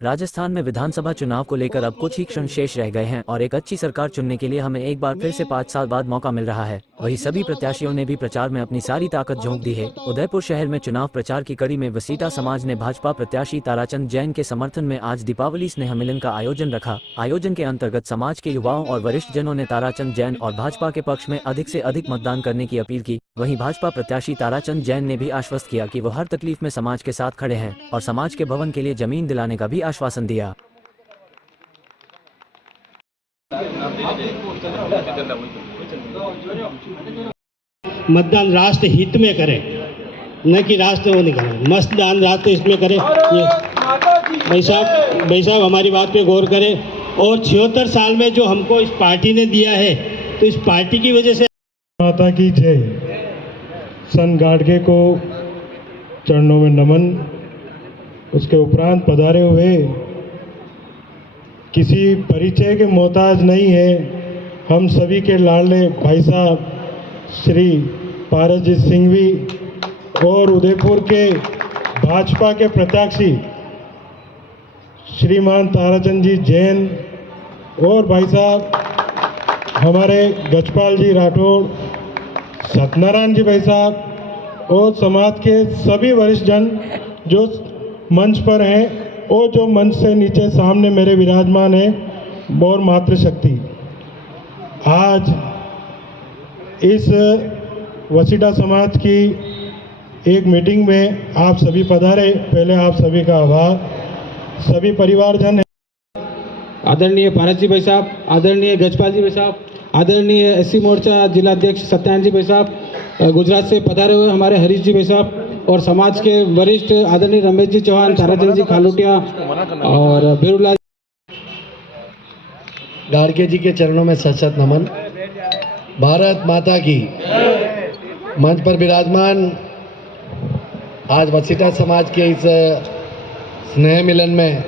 राजस्थान में विधानसभा चुनाव को लेकर अब कुछ ही क्षण शेष रह गए हैं और एक अच्छी सरकार चुनने के लिए हमें एक बार फिर से 5 साल बाद मौका मिल रहा है। वही सभी प्रत्याशियों ने भी प्रचार में अपनी सारी ताकत झोंक दी है। उदयपुर शहर में चुनाव प्रचार की कड़ी में वसीटा समाज ने भाजपा प्रत्याशी ताराचंद जैन के समर्थन में आज दीपावली स्नेह मिलन का आयोजन रखा। आयोजन के अंतर्गत समाज के युवाओं और वरिष्ठ जनों ने ताराचंद जैन और भाजपा के पक्ष में अधिक से अधिक मतदान करने की अपील की। वहीं भाजपा प्रत्याशी ताराचंद जैन ने भी आश्वस्त किया कि वो हर तकलीफ में समाज के साथ खड़े हैं और समाज के भवन के लिए जमीन दिलाने का भी आश्वासन दिया। मतदान राष्ट्र हित में करें, न कि राष्ट्र वो नहीं करें। मतदान राष्ट्र हित में करें। भाई साहब हमारी बात पे गौर करें। और 76 साल में जो हमको इस पार्टी ने दिया है, तो इस पार्टी की वजह से माता की जय। सन गाडगे को चरणों में नमन। उसके उपरांत पधारे हुए किसी परिचय के मोहताज नहीं है, हम सभी के लाडले भाई साहब श्री पारसजीत सिंघवी और उदयपुर के भाजपा के प्रत्याशी श्रीमान ताराचंद जी जैन और भाई साहब हमारे गजपाल जी राठौड़, सत्यनारायण जी भाई साहब और समाज के सभी वरिष्ठ जन जो मंच पर हैं और जो मंच से नीचे सामने मेरे विराजमान हैं, और मातृशक्ति। आज इस वसीटा समाज की एक मीटिंग में आप सभी पधारे, पहले आप सभी का आभार। सभी परिवारजन हैं। आदरणीय पारस जी भाई साहब, आदरणीय गजपाल जी भाई साहब, आदरणीय एससी मोर्चा जिलाध्यक्ष सत्यनारायण जी भाई साहब, गुजरात से पधारे हुए हमारे हरीश जी भाई साहब और समाज के वरिष्ठ आदरणीय रमेश जी चौहान, ताराचंद जी खालूटिया और बिरुला गाडगे जी के चरणों में सशत नमन। भारत माता की। मंच पर विराजमान आज वसीटा समाज के इस स्नेह मिलन में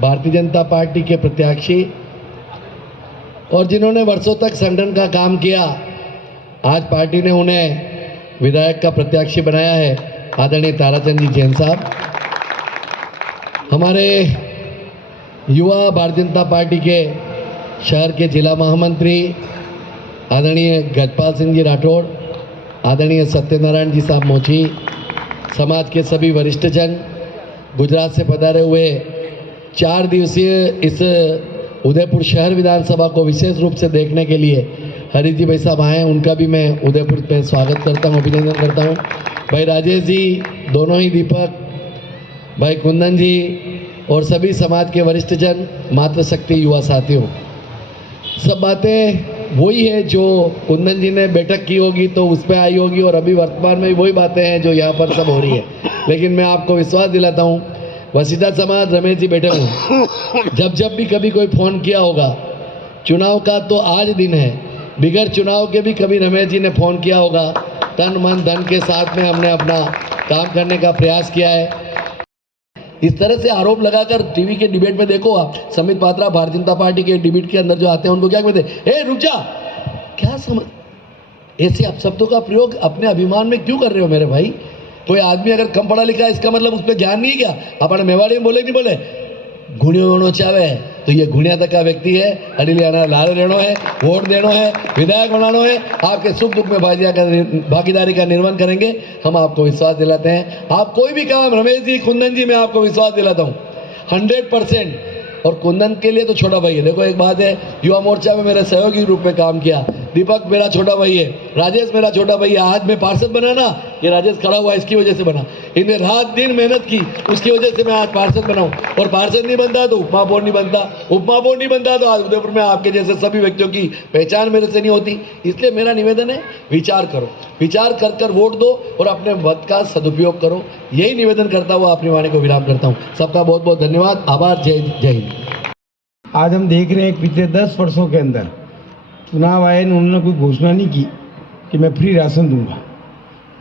भारतीय जनता पार्टी के प्रत्याशी और जिन्होंने वर्षों तक संगठन का काम किया, आज पार्टी ने उन्हें विधायक का प्रत्याशी बनाया है, आदरणीय ताराचंद जी जैन साहब। हमारे युवा भारतीय जनता पार्टी के शहर के जिला महामंत्री आदरणीय गजपाल सिंह जी राठौड़, आदरणीय सत्यनारायण जी साहब मोची, समाज के सभी वरिष्ठ जन, गुजरात से पधारे हुए 4 दिवसीय इस उदयपुर शहर विधानसभा को विशेष रूप से देखने के लिए हरीश जी भाई साहब आए हैं, उनका भी मैं उदयपुर पे स्वागत करता हूं, अभिनंदन करता हूं। भाई राजेश जी, दोनों ही दीपक भाई, कुंदन जी और सभी समाज के वरिष्ठ जन, मातृशक्ति युवा साथियों, सब बातें वही है जो कुंदन जी ने बैठक की होगी तो उस पर आई होगी और अभी वर्तमान में वही बातें हैं जो यहाँ पर सब हो रही है। लेकिन मैं आपको विश्वास दिलाता हूँ, वसीटा समाज, रमेश जी बैठे हूँ, जब भी कभी कोई फ़ोन किया होगा, चुनाव का तो आज दिन है, बिगैर चुनाव के भी कभी रमेश जी ने फ़ोन किया होगा, तन मन धन के साथ में हमने अपना काम करने का प्रयास किया है। इस तरह से आरोप लगाकर टीवी के डिबेट में देखो आप, समित पात्रा भारतीय जनता पार्टी के डिबेट के अंदर जो आते हैं उनको क्या कहते हैं, ए रुक जा, क्या समझ, ऐसे आप शब्दों का प्रयोग अपने अभिमान में क्यों कर रहे हो मेरे भाई? कोई आदमी अगर कम पढ़ा लिखा है इसका मतलब उस पर ज्ञान नहीं है क्या? अपने मेवाड़ी में बोले नहीं बोले गुणियों होना चाहे तो ये गुणिया तक का व्यक्ति है, अडिलियाना लाल रेणो है, वोट देनो है, विधायक बनाना है, आपके सुख दुख में भागीदारी का निर्वहन करेंगे। हम आपको विश्वास दिलाते हैं, आप कोई भी काम, रमेश जी, कुंदन जी, मैं आपको विश्वास दिलाता हूँ 100%। और कुंदन के लिए तो छोटा भाई है। देखो एक बात है, युवा मोर्चा में मेरे सहयोगी रूप में काम किया, दीपक मेरा छोटा भाई है, राजेश मेरा छोटा भाई है। आज मैं पार्षद बना ना, ये राजेश खड़ा हुआ इसकी वजह से बना, इन्हें रात दिन मेहनत की, उसकी वजह से मैं आज पार्षद बनाऊं। और पार्षद नहीं बनता तो उपमा बोर्ड नहीं बनता, उपमा बोर्ड नहीं बनता तो आज उदयपुर में आपके जैसे सभी व्यक्तियों की पहचान मेरे से नहीं होती। इसलिए मेरा निवेदन है, विचार करो, विचार कर वोट दो और अपने मत का सदुपयोग करो। यही निवेदन करता हुआ अपनी वाणी को विराम करता हूँ। सबका बहुत बहुत धन्यवाद, आभार, जय हिंद। आज हम देख रहे हैं पिछले 10 वर्षों के अंदर चुनाव आए, उन्होंने कोई घोषणा नहीं की कि मैं फ्री राशन दूंगा।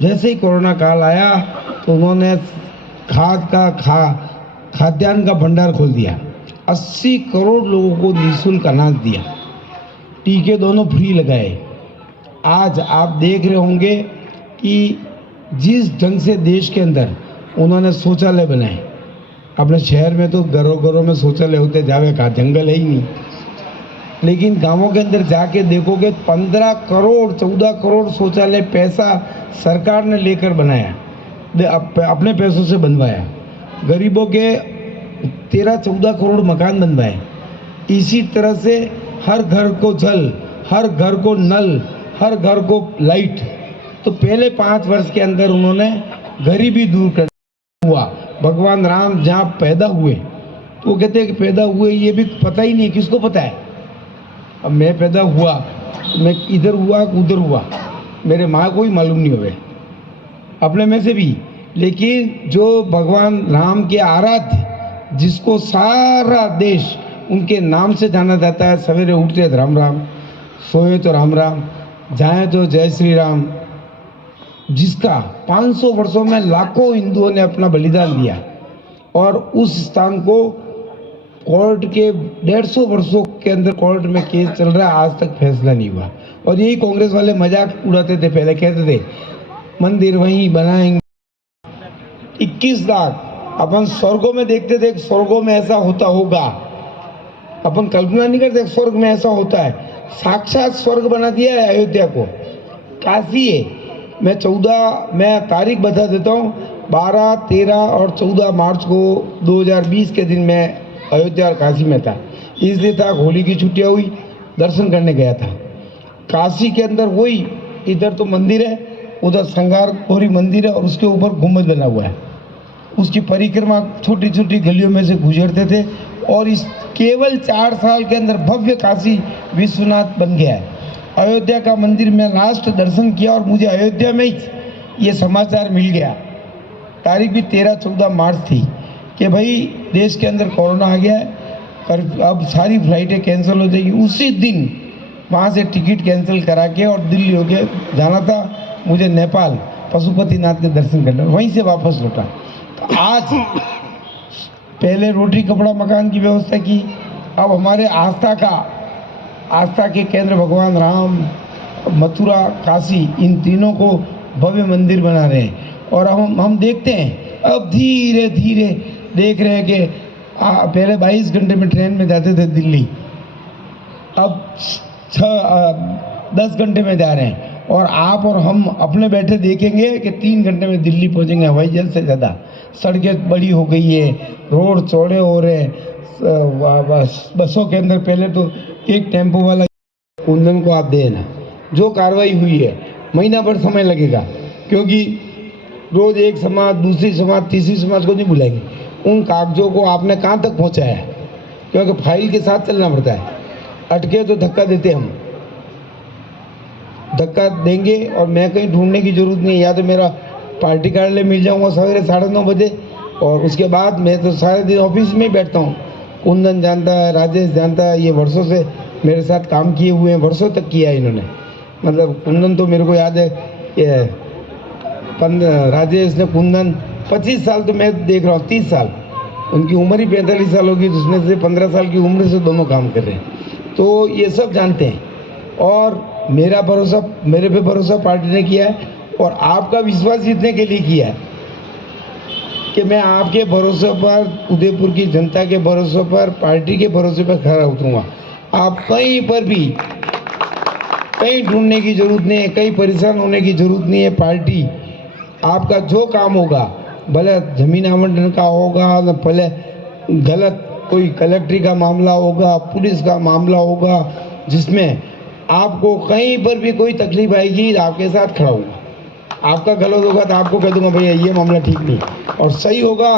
जैसे ही कोरोना काल आया तो उन्होंने खाद्यान्न का भंडार खोल दिया, 80 करोड़ लोगों को निःशुल्क अनाज दिया, टीके दोनों फ्री लगाए। आज आप देख रहे होंगे कि जिस ढंग से देश के अंदर उन्होंने शौचालय बनाए, अपने शहर में तो घरों घरों में शौचालय होते जावे का, जंगल है ही नहीं। लेकिन गांवों के अंदर जाके देखोगे 15 करोड़ 14 करोड़ शौचालय पैसा सरकार ने लेकर बनाया, अपने पैसों से बनवाया। गरीबों के 13-14 करोड़ मकान बनवाए। इसी तरह से हर घर को जल, हर घर को नल, हर घर को लाइट। तो पहले 5 वर्ष के अंदर उन्होंने गरीबी दूर कर हुआ। भगवान राम जहाँ पैदा हुए तो वो कहते हैं कि पैदा हुए ये भी पता ही नहीं, किसको पता है। अब मैं पैदा हुआ, मैं इधर हुआ उधर हुआ, मेरे माँ को ही मालूम नहीं हुए अपने में से भी। लेकिन जो भगवान राम के आराध्य, जिसको सारा देश उनके नाम से जाना जाता है, सवेरे उठते तो राम राम, सोए तो राम राम, जाए तो जय श्री राम, जिसका 500 वर्षों में लाखों हिंदुओं ने अपना बलिदान दिया। और उस स्थान को कोर्ट के 150 वर्षों के अंदर कोर्ट में केस चल रहा है, आज तक फैसला नहीं हुआ। और यही कांग्रेस वाले मजाक उड़ाते थे, पहले कहते थे मंदिर वहीं बनाएंगे। 21 लाख अपन स्वर्गों में देखते थे, स्वर्गों में ऐसा होता होगा, अपन कल्पना नहीं करते स्वर्ग में ऐसा होता है। साक्षात स्वर्ग बना दिया है अयोध्या को, काशी है। मैं तारीख बता देता हूँ, 12, 13 और 14 मार्च को 2020 के दिन मैं अयोध्या और काशी में था। इसलिए था होली की छुट्टियाँ हुई, दर्शन करने गया था। काशी के अंदर वही, इधर तो मंदिर है, उधर संगारपुरी मंदिर है और उसके ऊपर गुम्बद बना हुआ है। उसकी परिक्रमा छोटी छोटी गलियों में से गुजरते थे और इस केवल 4 साल के अंदर भव्य काशी विश्वनाथ बन गया है। अयोध्या का मंदिर में लास्ट दर्शन किया और मुझे अयोध्या में ही ये समाचार मिल गया। तारीख भी 13-14 मार्च थी कि भाई देश के अंदर कोरोना आ गया है, अब सारी फ्लाइटें कैंसिल हो जाएगी। उसी दिन वहाँ से टिकट कैंसिल करा के और दिल्ली होके जाना था मुझे नेपाल, पशुपतिनाथ के दर्शन करना, वहीं से वापस लौटा। तो आज पहले रोटी कपड़ा मकान की व्यवस्था की, अब हमारे आस्था के केंद्र भगवान राम, मथुरा, काशी, इन तीनों को भव्य मंदिर बना रहे हैं। और हम देखते हैं अब धीरे धीरे देख रहे हैं कि पहले 22 घंटे में ट्रेन में जाते थे दिल्ली, अब 10 घंटे में जा रहे हैं। और आप और हम अपने बैठे देखेंगे कि 3 घंटे में दिल्ली पहुंचेंगे हवाई जहाज से ज़्यादा। सड़कें बड़ी हो गई है, रोड चौड़े हो रहे हैं, बसों के अंदर पहले तो एक टेम्पो वाला कुंदन को आप देना, जो कार्रवाई हुई है महीना भर समय लगेगा, क्योंकि रोज एक समाज, दूसरी समाज, तीसरी समाज को नहीं बुलाएंगे। उन कागजों को आपने कहाँ तक पहुँचाया है, क्योंकि फाइल के साथ चलना पड़ता है। अटके तो धक्का देते, हम धक्का देंगे और मैं कहीं ढूंढने की जरूरत नहीं। या तो मेरा पार्टी कार्यालय मिल जाऊँगा सवेरे 9:30 बजे, और उसके बाद मैं तो सारे दिन ऑफिस में ही बैठता हूँ। कुंदन जानता है, राजेश जानता है, ये वर्षों से मेरे साथ काम किए हुए हैं, वर्षों तक किया है इन्होंने। मतलब कुंदन तो मेरे को याद है, ये राजेश ने कुंदन 25 साल तो मैं देख रहा हूँ, 30 साल, उनकी उम्र ही 45 साल होगी, जिसमें से 15 साल की उम्र से दोनों काम कर रहे हैं। तो ये सब जानते हैं और मेरा भरोसा, मेरे पे भरोसा पार्टी ने किया है और आपका विश्वास जीतने के लिए किया है कि मैं आपके भरोसे पर, उदयपुर की जनता के भरोसे पर, पार्टी के भरोसे पर खड़ा उतरूँगा। आप कहीं पर भी कहीं ढूंढने की जरूरत नहीं है, कहीं परेशान होने की जरूरत नहीं है। पार्टी आपका जो काम होगा, भले जमीन आवंटन का होगा, न भले गलत कोई कलेक्ट्री का मामला होगा, पुलिस का मामला होगा, जिसमें आपको कहीं पर भी कोई तकलीफ आएगी, आपके साथ खड़ा होगा। आपका गलत होगा तो आपको कह दूंगा भैया ये मामला ठीक नहीं, और सही होगा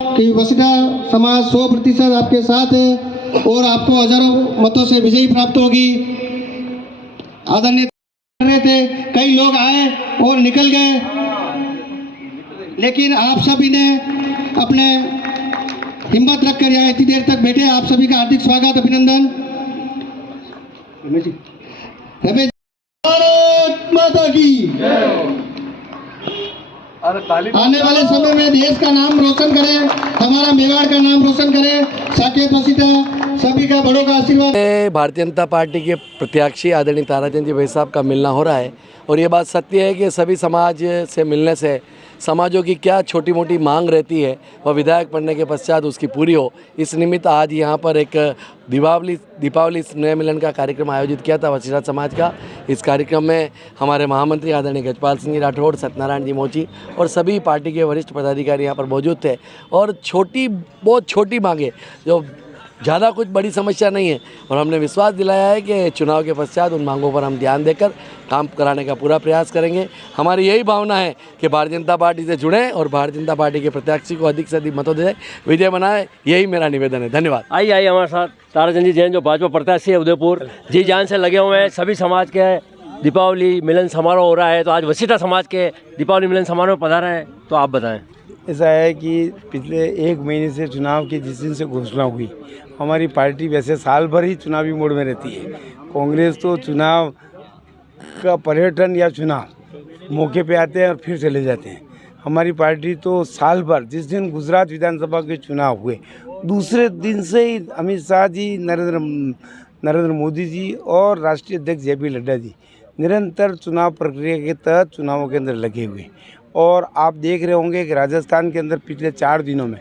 कि वसुधा समाज 100% आपके साथ है और आपको हजारों मतों से विजयी प्राप्त होगी। आदरणीय रहे थे, कई लोग आए और निकल गए, लेकिन आप सभी ने अपने हिम्मत रखकर यहाँ इतनी देर तक बैठे। आप सभी का हार्दिक स्वागत, अभिनंदन। रमेश, भारत माता की। आने वाले समय में देश का नाम रोशन करें, हमारा मेवाड़ का नाम रोशन करें। साकेत वसीता सभी का बड़ों का आशीर्वाद। भारतीय जनता पार्टी के प्रत्याशी आदरणीय ताराचंद जी भाई साहब का मिलना हो रहा है और ये बात सत्य है कि सभी समाज से मिलने से समाजों की क्या छोटी मोटी मांग रहती है वह विधायक बनने के पश्चात उसकी पूरी हो, इस निमित्त आज यहाँ पर एक दीपावली स्नेह मिलन का कार्यक्रम आयोजित किया था वशिष्ठ समाज का। इस कार्यक्रम में हमारे महामंत्री आदरणीय गजपाल सिंह जी राठौड़, सत्यनारायण जी मोची और सभी पार्टी के वरिष्ठ पदाधिकारी यहाँ पर मौजूद थे। और बहुत छोटी मांगे, जो ज़्यादा कुछ बड़ी समस्या नहीं है, और हमने विश्वास दिलाया है कि चुनाव के पश्चात उन मांगों पर हम ध्यान देकर काम कराने का पूरा प्रयास करेंगे। हमारी यही भावना है कि भारतीय जनता पार्टी से जुड़ें और भारतीय जनता पार्टी के प्रत्याशी को अधिक से अधिक मतों दे विजय बनाए, यही मेरा निवेदन है। धन्यवाद। आइए हमारे साथ ताराचंद जी जैन जो भाजपा प्रत्याशी है उदयपुर, जी जान से लगे हुए हैं। सभी समाज के दीपावली मिलन समारोह हो रहा है, तो आज वशिष्ठ समाज के दीपावली मिलन समारोह में पधारे हैं, तो आप बताएं। ऐसा है कि पिछले 1 महीने से चुनाव की जिस दिन से घोषणा हुई, हमारी पार्टी वैसे साल भर ही चुनावी मोड में रहती है। कांग्रेस तो चुनाव का पर्यटन या चुनाव मौके पे आते हैं और फिर चले जाते हैं। हमारी पार्टी तो साल भर, जिस दिन गुजरात विधानसभा के चुनाव हुए दूसरे दिन से ही अमित शाह जी, नरेंद्र मोदी जी और राष्ट्रीय अध्यक्ष JP नड्डा जी निरंतर चुनाव प्रक्रिया के तहत चुनावों के अंदर लगे हुए। और आप देख रहे होंगे कि राजस्थान के अंदर पिछले 4 दिनों में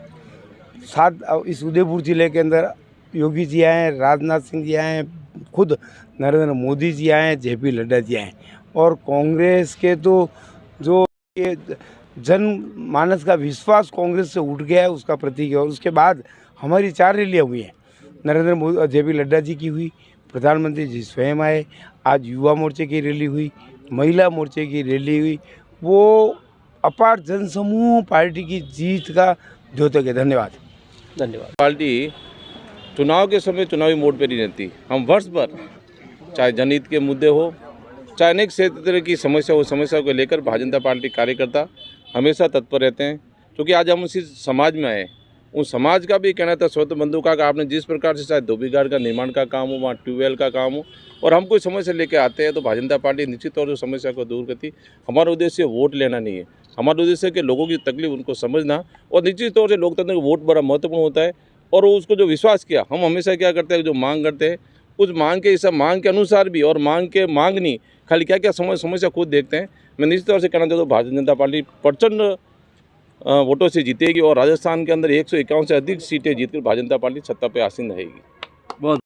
इस उदयपुर जिले के अंदर योगी जी आए हैं, राजनाथ सिंह जी आए हैं, खुद नरेंद्र मोदी जी आए हैं, JP नड्डा जी आए हैं। और कांग्रेस के तो जो ये जनमानस का विश्वास कांग्रेस से उठ गया है उसका प्रतीक है। और उसके बाद हमारी 4 रैलियाँ हुई हैं, नरेंद्र मोदी और JP नड्डा जी की हुई, प्रधानमंत्री जी स्वयं आए, आज युवा मोर्चे की रैली हुई, महिला मोर्चे की रैली हुई। वो अपार जनसमूह पार्टी की जीत का द्योतक है। धन्यवाद। पार्टी चुनाव के समय चुनावी मोड पर ही रहती। हम वर्ष भर चाहे जनहित के मुद्दे हो, चाहे अनेक क्षेत्र की समस्या हो, समस्याओं को लेकर भारतीय जनता पार्टी कार्यकर्ता हमेशा तत्पर रहते हैं। क्योंकि आज हम उसी समाज में आए, उस समाज का भी कहना था स्वतः बंधु का आपने जिस प्रकार से चाहे धोबी घाट का निर्माण का काम हो, वहाँ ट्यूबवेल का काम हो, और हम कोई समस्या लेकर आते हैं तो भारतीय जनता पार्टी निश्चित तौर से समस्या को दूर करती। हमारा उद्देश्य वोट लेना नहीं है, हमारा उद्देश्य है कि लोगों की तकलीफ उनको समझना। और निश्चित तौर से लोकतंत्र में वोट बड़ा महत्वपूर्ण होता है। और उसको जो विश्वास किया, हम हमेशा क्या करते हैं, जो मांग करते हैं उस मांग के हिसाब मांग के अनुसार भी, और मांग नहीं खाली क्या क्या समस्या खुद देखते हैं। मैं निश्चित तौर से कहना चाहता हूँ भारतीय जनता पार्टी प्रचंड वोटों से जीतेगी और राजस्थान के अंदर 151 से अधिक सीटें जीतकर भारतीय जनता पार्टी सत्ता पर आसीन रहेगी।